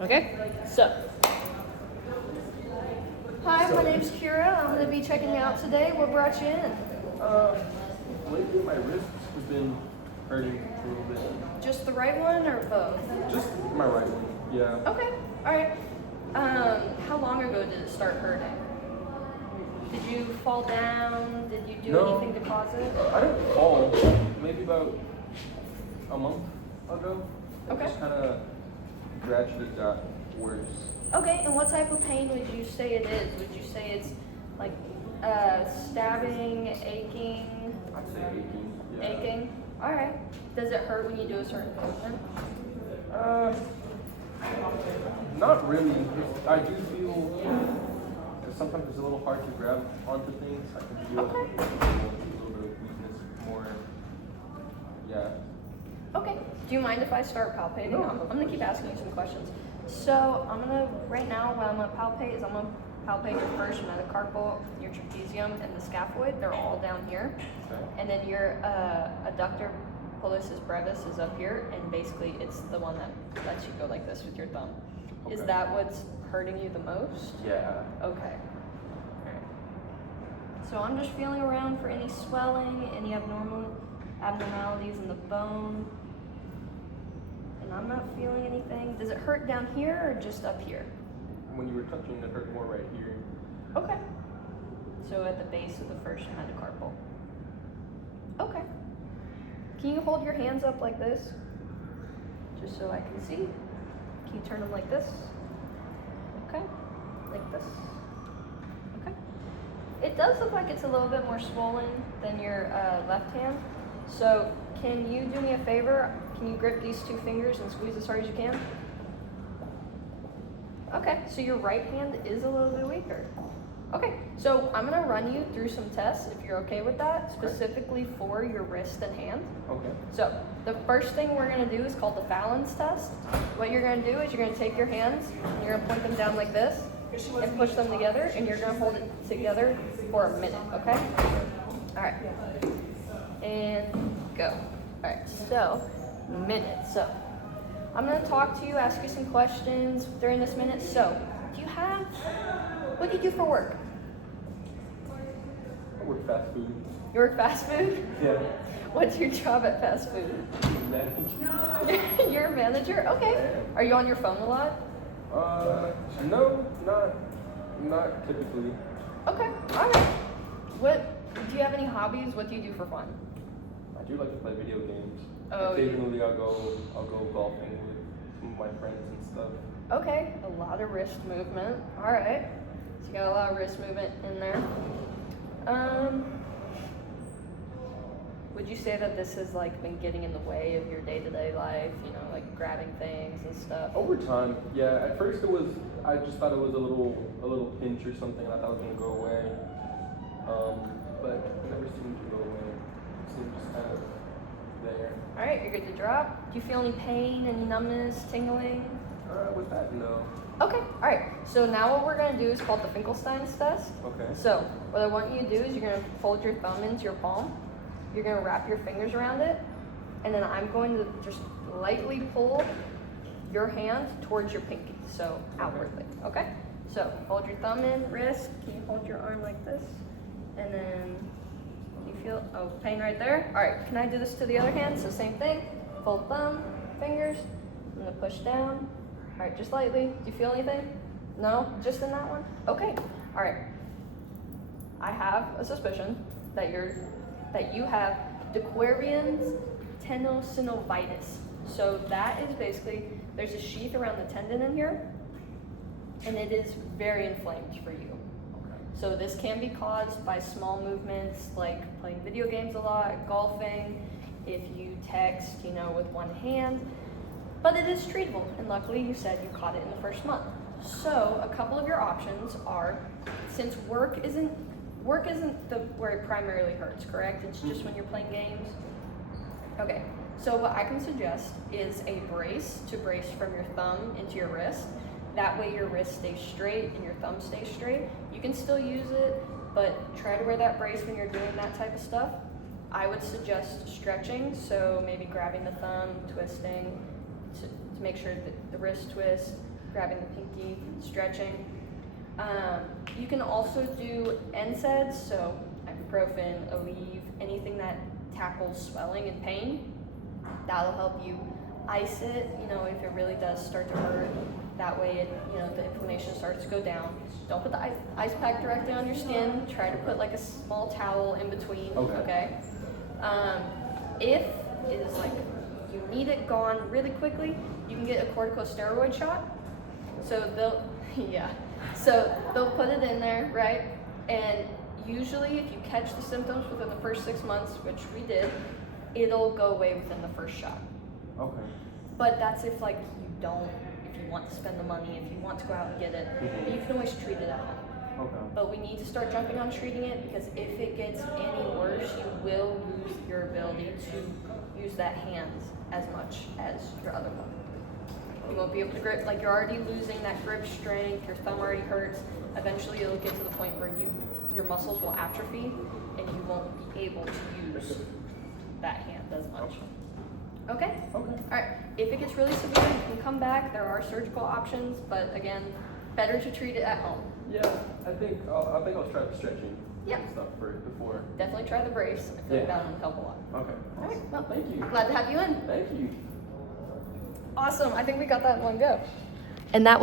Okay, so. Hi, my name's Kira. I'm going to be checking you out today. What brought you in? Lately my wrists have been hurting a little bit. Just the right one or both? Just my right one, yeah. Okay, alright. How long ago did it start hurting? Did you fall down? Did you do anything to cause it? I didn't fall. Maybe about a month ago. Okay. It just kind of gradually got worse. Okay, and what type of pain would you say it is? Would you say it's like stabbing, aching? I'd say aching. Yeah. Aching? Alright. Does it hurt when you do a certain movement? Not really. I do feel sometimes it's a little hard to grab onto things. I can feel a little bit of weakness more. Yeah. Okay. Do you mind if I start palpating? No. I'm gonna keep asking you some questions. So right now what I'm gonna palpate is I'm gonna palpate your first metacarpal, your trapezium, and the scaphoid. They're all down here. Okay. And then your adductor pollicis brevis is up here, and basically it's the one that lets you go like this with your thumb. Okay. Is that what's hurting you the most? Yeah. Okay. So I'm just feeling around for any swelling, any abnormalities in the bone. And I'm not feeling anything. Does it hurt down here or just up here? When you were touching, it hurt more right here. Okay. So at the base of the first metacarpal. Okay. Can you hold your hands up like this? Just so I can see. Can you turn them like this? Okay. Like this. Okay. It does look like it's a little bit more swollen than your left hand. So can you do me a favor? Can you grip these two fingers and squeeze as hard as you can? Okay, so your right hand is a little bit weaker. Okay, so I'm gonna run you through some tests if you're okay with that, specifically for your wrist and hand. Okay. So the first thing we're gonna do is called the Fallon's test. What you're gonna do is you're gonna take your hands and you're gonna point them down like this and push them together, and you're gonna hold it together for a minute, okay? All right, and go. All right, so minute. So I'm gonna talk to you, ask you some questions during this minute. So what do you do for work? I work fast food. You work fast food? Yeah. What's your job at fast food? You're a manager? Okay. Are you on your phone a lot? No, not typically. Okay, all right. Do you have any hobbies? What do you do for fun? I do like to play video games. Oh, Occasionally I'll go golfing with some of my friends and stuff. Okay, a lot of wrist movement. All right. So you got a lot of wrist movement in there. Would you say that this has like been getting in the way of your day-to-day life, you know, like grabbing things and stuff? Over time, yeah. At first I just thought it was a little pinch or something, and I thought it was gonna go away. But it never seemed to go away. It seemed just kind of there. All right, you're good to drop. Do you feel any pain, any numbness, tingling? With that, no. Okay, all right. So now what we're gonna do is called the Finkelstein's test. Okay. So what I want you to do is you're gonna fold your thumb into your palm. You're gonna wrap your fingers around it, and then I'm going to just lightly pull your hand towards your pinky, so outwardly, okay? So hold your thumb in, wrist. Can you hold your arm like this? And then you feel, pain right there? All right, can I do this to the other hand? So same thing, fold thumb, fingers, I'm gonna push down. All right, just lightly. Do you feel anything? No, just in that one? Okay, all right. I have a suspicion that you have DeQuerivian's tenosynovitis. So that is basically, there's a sheath around the tendon in here, and it is very inflamed for you. So this can be caused by small movements like playing video games a lot, golfing, if you text, you know, with one hand, but it is treatable, and luckily you said you caught it in the first month. So a couple of your options are, since work isn't where it primarily hurts, correct? It's just when you're playing games? Okay, so what I can suggest is a brace to brace from your thumb into your wrist. That way your wrist stays straight and your thumb stays straight. You can still use it, but try to wear that brace when you're doing that type of stuff. I would suggest stretching, so maybe grabbing the thumb, twisting to make sure that the wrist twist, grabbing the pinky, stretching. You can also do NSAIDs, so ibuprofen, Aleve, anything that tackles swelling and pain. That'll help you ice it, if it really does start to hurt. That way the inflammation starts to go down. Don't put the ice pack directly on your skin. Try to put like a small towel in between, okay? If it is like you need it gone really quickly, you can get a corticosteroid shot. So they'll put it in there, right? And usually if you catch the symptoms within the first 6 months, which we did, it'll go away within the first shot. Okay. But that's if if you want to spend the money, if you want to go out and get it, but you can always treat it at home. Okay. But we need to start jumping on treating it, because if it gets any worse, you will lose your ability to use that hand as much as your other one. You won't be able to grip, you're already losing that grip strength, your thumb already hurts. Eventually it'll get to the point where your muscles will atrophy and you won't be able to use that hand as much. Okay? Okay. Alright, if it gets really severe, you can come back. There are surgical options, but again, better to treat it at home. Yeah, I think I'll try the stretching Yeah. and stuff before. Definitely try the brace. I feel like that one will help a lot. Okay. Alright, well, Thank you. glad to have you in. Thank you. Awesome. I think we got that in one go. And that